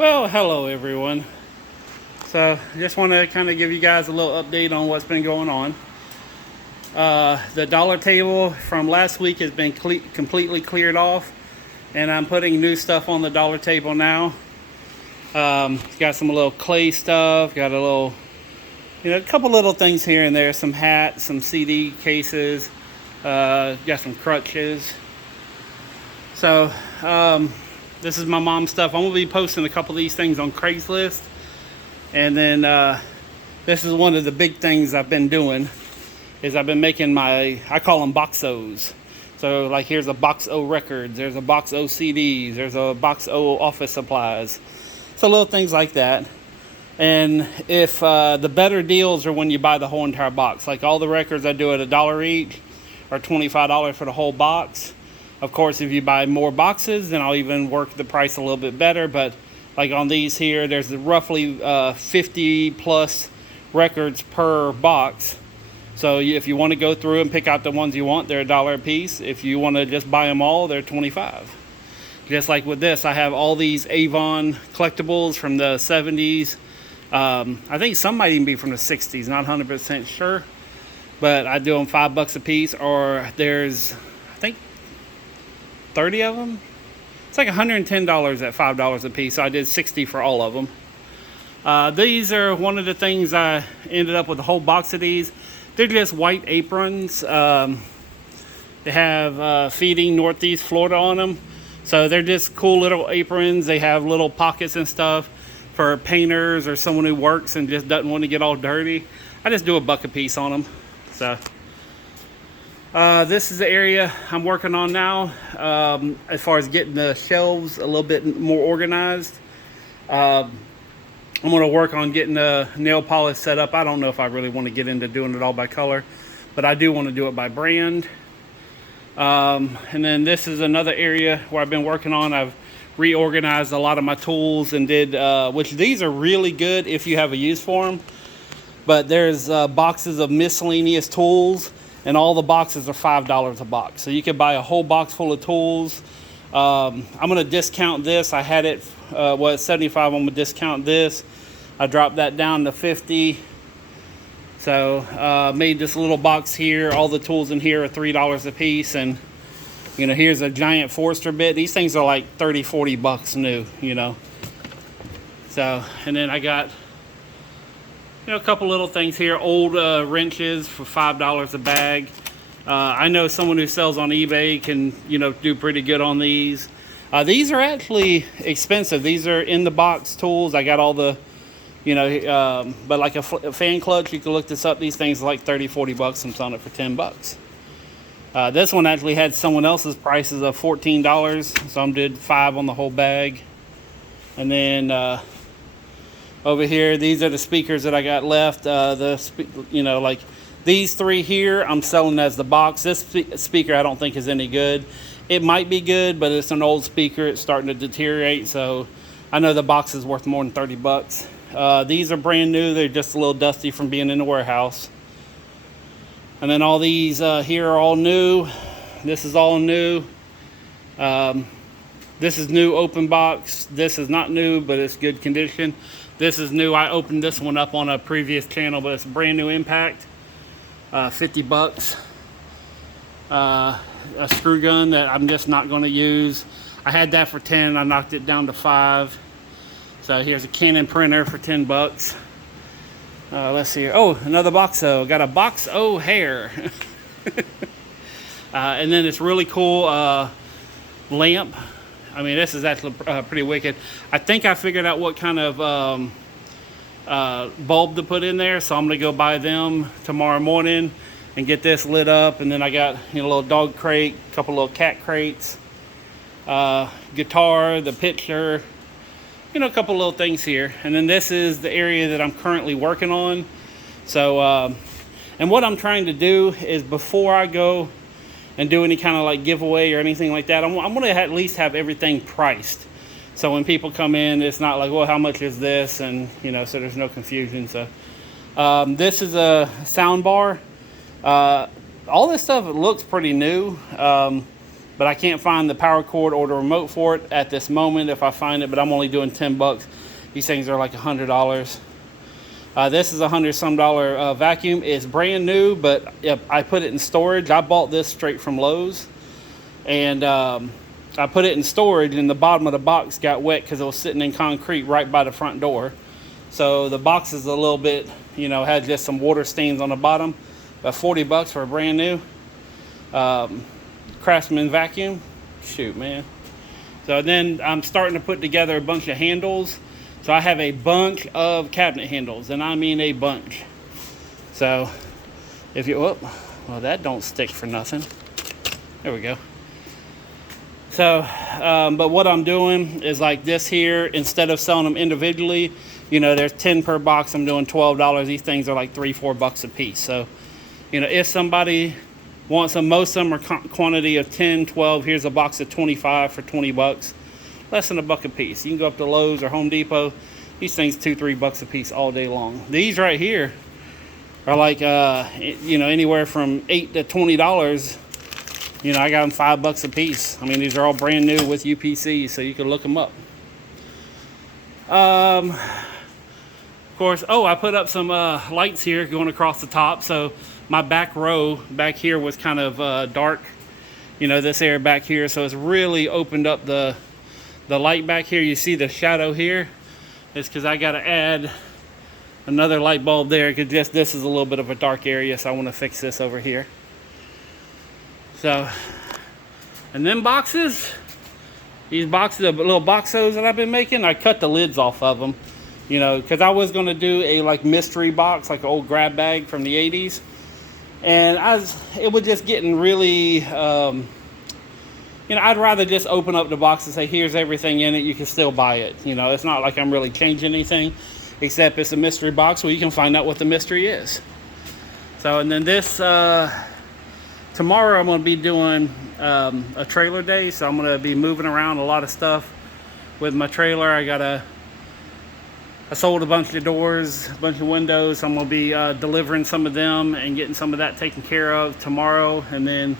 Well, hello everyone. So just want to kind of give you guys a little update on what's been going on. The dollar table from last week has been completely cleared off, and I'm putting new stuff on the dollar table now. Got some little clay stuff, got a little, a couple little things here and there, some hats, some CD cases, got some crutches. So, this is my mom's stuff. I'm going to be posting a couple of these things on Craigslist. And then this is one of the big things I've been doing is I've been making I call them box O's. So like here's a box O records, there's a box O CDs, there's a box O office supplies. So little things like that. And if the better deals are when you buy the whole entire box. Like all the records I do at $1 each or $25 for the whole box. Of course, if you buy more boxes, then I'll even work the price a little bit better. But like on these here, there's roughly 50 plus records per box. So if you want to go through and pick out the ones you want, they're $1 a piece. If you want to just buy them all, they're $25. Just like with this, I have all these Avon Collectibles from the 70s. I think some might even be from the 60s, not 100% sure. But I do them $5 a piece, or there's, I think, 30 of them. It's like $110 at $5 a piece. So I did 60 for all of them. These are one of the things I ended up with a whole box of these. They're just white aprons. They have Feeding Northeast Florida on them. So they're just cool little aprons. They have little pockets and stuff for painters or someone who works and just doesn't want to get all dirty. I just do $1 a piece on them. So this is the area I'm working on now, as far as getting the shelves a little bit more organized. I'm going to work on getting the nail polish set up. I don't know if I really want to get into doing it all by color, but I do want to do it by brand. And then this is another area where I've been working on. I've reorganized a lot of my tools and did, which these are really good if you have a use for them. But there's boxes of miscellaneous tools. And all the boxes are $5 a box. So you could buy a whole box full of tools. I'm going to discount this. I had it, it's 75. I'm going to discount this. I dropped that down to 50. So made this little box here. All the tools in here are $3 a piece. And, here's a giant Forster bit. These things are like 30, 40 bucks new, So, and then I got a couple little things here, old wrenches for $5 a bag. I know someone who sells on eBay can, do pretty good on these. These are actually expensive. These are in the box tools. I got all the, but like a fan clutch, you can look this up. These things are like 30, 40 bucks. I'm selling it for 10 bucks. This one actually had someone else's prices of $14. So I did 5 on the whole bag. And then, over here, these are the speakers that I got left. Like these 3 here, I'm selling as the box. This speaker I don't think is any good. It might be good, but it's an old speaker. It's starting to deteriorate, so I know the box is worth more than 30 bucks. These are brand new. They're just a little dusty from being in the warehouse. And then all these here are all new. This is all new. This is new open box. This is not new, but it's good condition. This is new. I opened this one up on a previous channel, but it's a brand new Impact. 50 bucks. A screw gun that I'm just not going to use. I had that for 10. I knocked it down to 5. So here's a Canon Printer for 10 bucks. Let's see here. Oh, another box O. Got a box O hair. And then this really cool lamp. I mean, this is actually pretty wicked. I think I figured out what kind of bulb to put in there, so I'm going to go buy them tomorrow morning and get this lit up. And then I got a little dog crate, a couple little cat crates, guitar, the picture, a couple little things here. And then this is the area that I'm currently working on. So, and what I'm trying to do is before I go and do any kind of like giveaway or anything like that, I'm going to at least have everything priced. So when people come in, it's not like, well, how much is this? And, so there's no confusion. So this is a sound bar. All this stuff looks pretty new. but I can't find the power cord or the remote for it at this moment. If I find it, but I'm only doing 10 bucks. These things are like $100. This is $100 some vacuum. It's brand new, but I put it in storage. I bought this straight from Lowe's, and I put it in storage, and the bottom of the box got wet because it was sitting in concrete right by the front door. So the box is a little bit, you know, had just some water stains on the bottom. About 40 bucks for a brand new Craftsman vacuum. Shoot, man. So then I'm starting to put together a bunch of handles. So I have a bunch of cabinet handles, and I mean a bunch. So if you, well, that don't stick for nothing. There we go. So, but what I'm doing is like this here, instead of selling them individually, you know, there's 10 per box, I'm doing $12. These things are like $3-4 bucks a piece. So, you know, if somebody wants them, most of them are quantity of 10, 12. Here's a box of 25 for 20 bucks. Less than a buck a piece. You can go up to Lowe's or Home Depot. These things $2-3 bucks a piece all day long. These right here are like, you know, anywhere from $8 to $20. You know, I got them $5 a piece. I mean, these are all brand new with UPC, so you can look them up. Of course, oh, I put up some lights here going across the top. So my back row back here was kind of dark. You know, this area back here. So it's really opened up the light back here. You see the shadow here? It's because I got to add another light bulb there, because this is a little bit of a dark area, so I want to fix this over here. So, and then boxes, these boxes, the little boxos that I've been making, I cut the lids off of them, you know, because I was going to do a like mystery box, like an old grab bag from the 80s. And it was just getting really, you know, I'd rather just open up the box and say, here's everything in it. You can still buy it. You know, it's not like I'm really changing anything, except it's a mystery box where you can find out what the mystery is. So, and then this, tomorrow I'm going to be doing a trailer day, so I'm going to be moving around a lot of stuff with my trailer. I sold a bunch of doors, a bunch of windows, so I'm going to be delivering some of them and getting some of that taken care of tomorrow, and then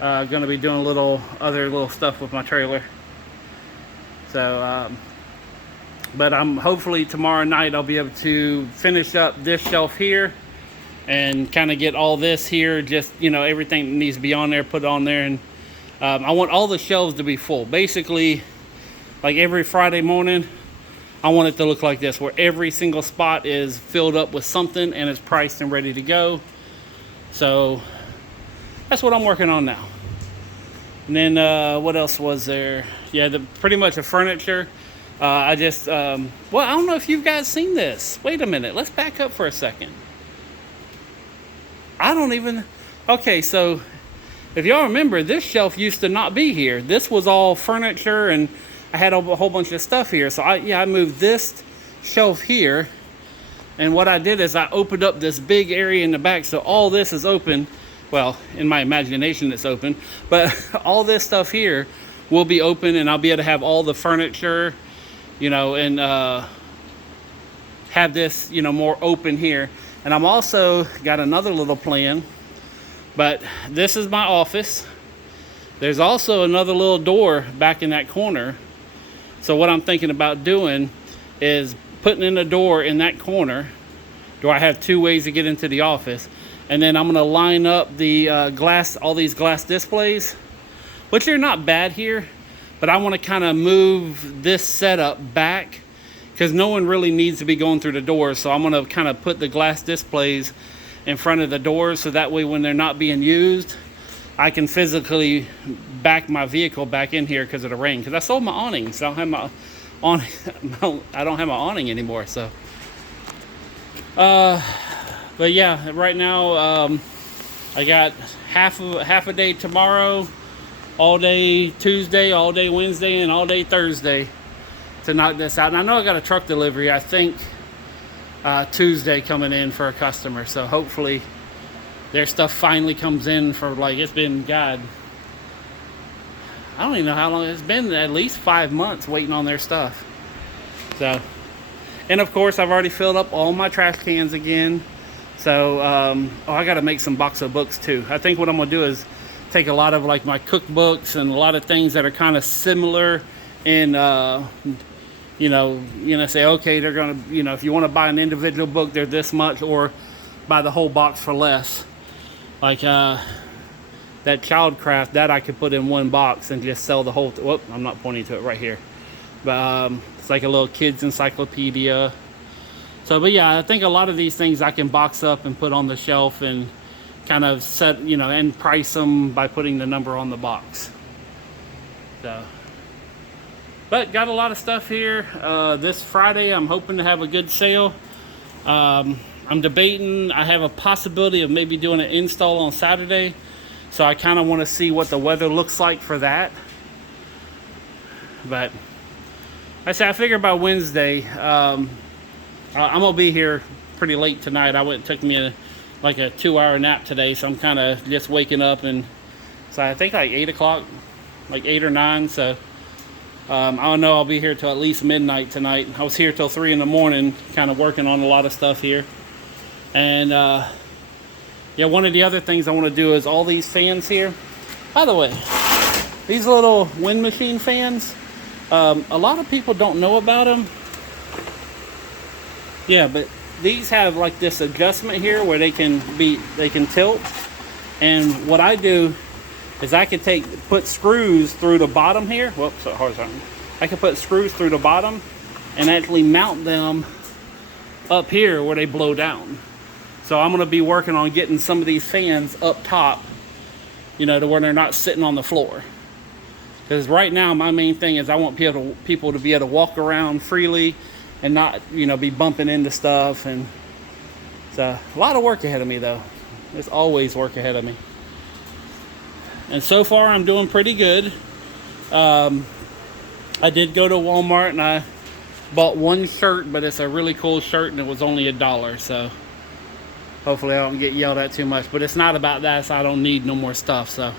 going to be doing other little stuff with my trailer. So, but I'm hopefully tomorrow night I'll be able to finish up this shelf here and kind of get all this here, just, you know, everything that needs to be on there, put it on there. And I want all the shelves to be full. Basically, like every Friday morning, I want it to look like this, where every single spot is filled up with something and is priced and ready to go. So that's what I'm working on now. And then what else was there? Yeah, pretty much the furniture. I just, well, I don't know if you guys seen this. Wait a minute, let's back up for a second. Okay, so if y'all remember, this shelf used to not be here. This was all furniture, and I had a whole bunch of stuff here. So I moved this shelf here, and what I did is I opened up this big area in the back, so all this is open. Well, in my imagination it's open, but all this stuff here will be open, and I'll be able to have all the furniture, you know, and have this, you know, more open here. And I'm also got another little plan, but this is my office. There's also another little door back in that corner. So what I'm thinking about doing is putting in a door in that corner. Do I have two ways to get into the office? And then I'm gonna line up the glass, all these glass displays, which are not bad here, but I wanna kinda move this setup back, because no one really needs to be going through the doors. So I'm going to kind of put the glass displays in front of the doors, so that way when they're not being used, I can physically back my vehicle back in here because of the rain. Because I sold my awning, so I don't have I don't have my awning anymore. So, but yeah, right now I got half a day tomorrow, all day Tuesday, all day Wednesday, and all day Thursday to knock this out. And I know I got a truck delivery, I think Tuesday, coming in for a customer, so hopefully their stuff finally comes in. For like, it's been, God, I don't even know how long it's been, at least 5 months waiting on their stuff. So, and of course I've already filled up all my trash cans again. So I got to make some box of books too. I think what I'm gonna do is take a lot of like my cookbooks and a lot of things that are kind of similar in say, okay, they're gonna, if you want to buy an individual book, they're this much, or buy the whole box for less. Like that Childcraft, that I could put in one box and just sell the whole. Whoop, I'm not pointing to it right here, but it's like a little kids encyclopedia. So, but yeah, I think a lot of these things I can box up and put on the shelf and kind of set, and price them by putting the number on the box. So, but got a lot of stuff here. This Friday, I'm hoping to have a good sale. I'm debating, I have a possibility of maybe doing an install on Saturday. So I kind of want to see what the weather looks like for that. But I figure by Wednesday, I'm gonna be here pretty late tonight. It took me like a 2-hour nap today, so I'm kind of just waking up, and so I think like 8 o'clock, like 8 or 9. So I don't know, I'll be here till at least midnight tonight. I was here till 3 in the morning, kind of working on a lot of stuff here. And yeah, one of the other things I want to do is all these fans here. By the way, these little wind machine fans, a lot of people don't know about them. Yeah, but these have like this adjustment here where they can tilt. And what I do is I can put screws through the bottom here. Whoops, so horizontal. I can put screws through the bottom and actually mount them up here where they blow down. So I'm going to be working on getting some of these fans up top, to where they're not sitting on the floor. Because right now my main thing is I want people to be able to walk around freely and not, be bumping into stuff. And it's a lot of work ahead of me, though. There's always work ahead of me. And so far I'm doing pretty good. I did go to Walmart and I bought one shirt, but it's a really cool shirt and it was only $1. So hopefully I don't get yelled at too much, but it's not about that, so I don't need no more stuff. So,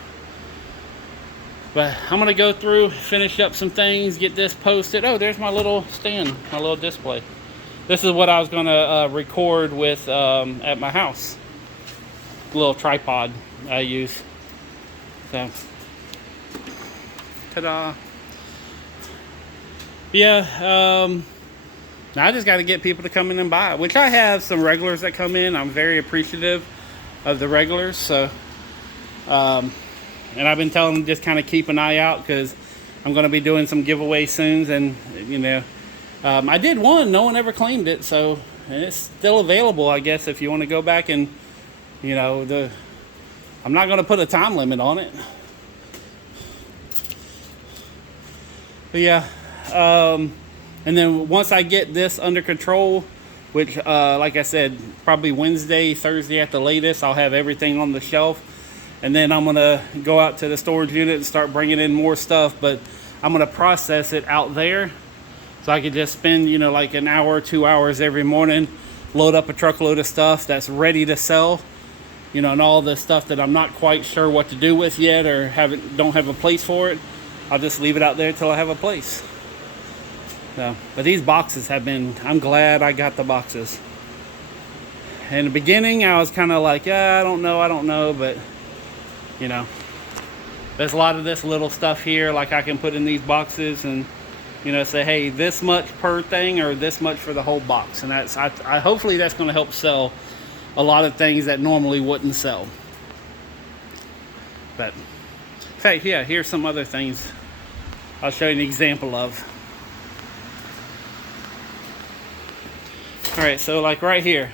but I'm gonna go through, finish up some things, get this posted. Oh, there's my little stand, my little display. This is what I was gonna record with at my house. Little tripod I use. So, ta-da. Yeah, now I just got to get people to come in and buy it, which I have some regulars that come in. I'm very appreciative of the regulars. So, and I've been telling them just kind of keep an eye out because I'm going to be doing some giveaways soon. And, I did one. No one ever claimed it. So it's still available, I guess, if you want to go back and, I'm not going to put a time limit on it. But yeah. And then once I get this under control, which, like I said, probably Wednesday, Thursday at the latest, I'll have everything on the shelf. And then I'm going to go out to the storage unit and start bringing in more stuff. But I'm going to process it out there. So I could just spend, like an hour or 2 hours every morning, load up a truckload of stuff that's ready to sell. And all the stuff that I'm not quite sure what to do with yet or don't have a place for it, I'll just leave it out there till I have a place. So, but these boxes I'm glad I got the boxes. In the beginning, I was kind of like, I don't know, but, there's a lot of this little stuff here, like I can put in these boxes and, say, hey, this much per thing or this much for the whole box. And hopefully that's going to help sell a lot of things that normally wouldn't sell. But, in fact, yeah, here's some other things I'll show you an example of. All right, so like right here,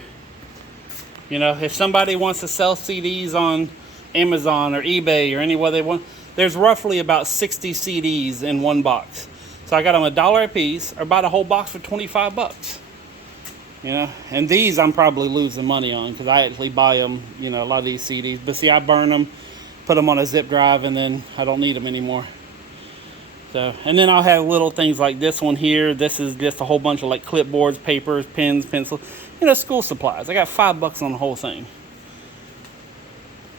if somebody wants to sell CDs on Amazon or eBay or anywhere they want, there's roughly about 60 CDs in one box. So I got them $1 a piece, or about a whole box for 25 bucks. And these I'm probably losing money on because I actually buy them, a lot of these CDs. But see, I burn them, put them on a zip drive, and then I don't need them anymore. So, and then I'll have little things like this one here. This is just a whole bunch of like clipboards, papers, pens, pencils, school supplies. I got $5 on the whole thing.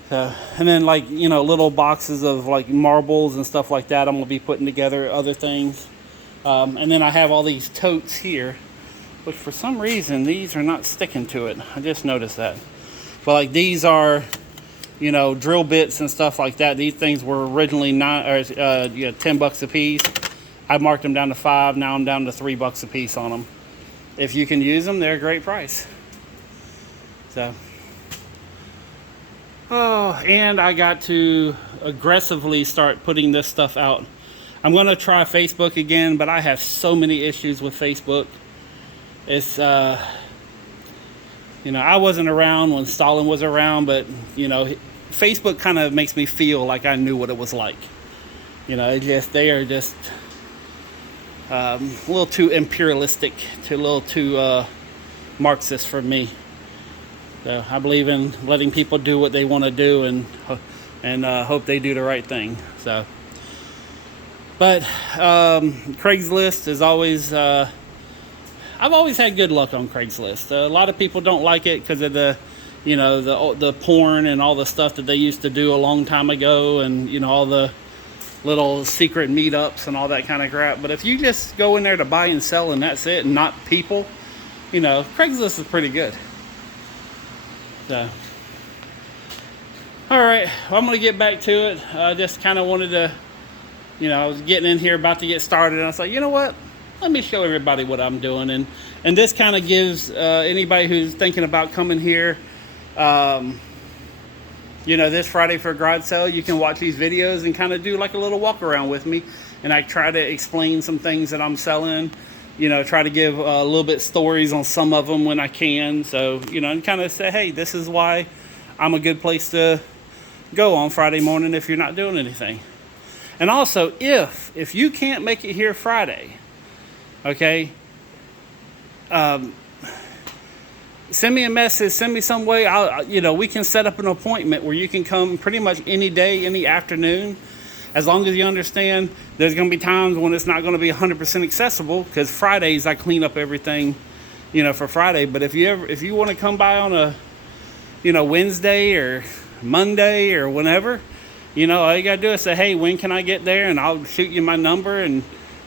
So, and then like, little boxes of like marbles and stuff like that. I'm going to be putting together other things. And then I have all these totes here, which for some reason, these are not sticking to it. I just noticed that. But like these are, you know, drill bits and stuff like that. These things were originally $10 a piece. I marked them down to $5. Now I'm down to $3 a piece on them. If you can use them, they're a great price. So, oh, and I got to aggressively start putting this stuff out. I'm going to try Facebook again, but I have so many issues with Facebook. It's, you know, I wasn't around when Stalin was around, but, you know, Facebook kind of makes me feel like I knew what it was like. You know, they are just a little too imperialistic, a little too Marxist for me. So I believe in letting people do what they want to do and hope they do the right thing. So, but Craigslist is always. I've always had good luck on Craigslist. A lot of people don't like it because of the, you know, the porn and all the stuff that they used to do a long time ago, and you know, all the little secret meetups and all that kind of crap. But if you just go in there to buy and sell and that's it, and not people, you know, Craigslist is pretty good. So, all right, well, I'm gonna get back to it. I just kind of wanted to, you know, I was getting in here about to get started, and I was like, you know what? Let me show everybody what I'm doing, and this kind of gives anybody who's thinking about coming here, you know, this Friday for a garage sale, you can watch these videos and kind of do like a little walk around with me, and I try to explain some things that I'm selling, you know, try to give a little bit stories on some of them when I can, so, you know, and kind of say, hey, this is why I'm a good place to go on Friday morning if you're not doing anything. And also, if you can't make it here Friday, okay, send me a message, send me some way. You know, we can set up an appointment where you can come pretty much any day, any afternoon, as long as you understand there's going to be times when it's not going to be 100% accessible, because Fridays I clean up everything, you know, for Friday. But if you want to come by on a, you know, Wednesday or Monday or whenever, you know, all you got to do is say, hey, when can I get there? And I'll shoot you my number and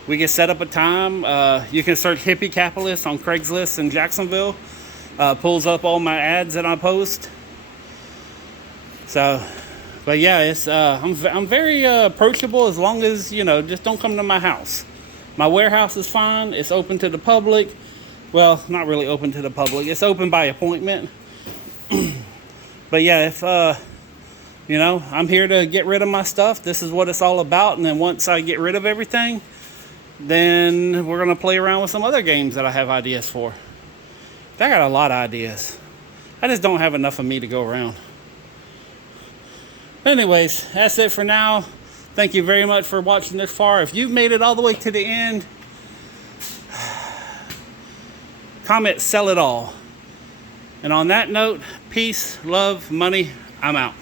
we can set up a time. You can search Hippie Capitalist on Craigslist in Jacksonville. Pulls up all my ads that I post. So, but yeah, it's I'm very approachable, as long as, you know, just don't come to my house. My warehouse is fine. It's open to the public. Well, not really open to the public. It's open by appointment. But yeah, if you know, I'm here to get rid of my stuff. This is what it's all about. And then once I get rid of everything, then we're gonna play around with some other games that I have ideas for. I got a lot of ideas. I just don't have enough of me to go around. But anyways, that's it for now. Thank you very much for watching this far. If you've made it all the way to the end, comment, sell it all. And on that note, peace, love, money, I'm out.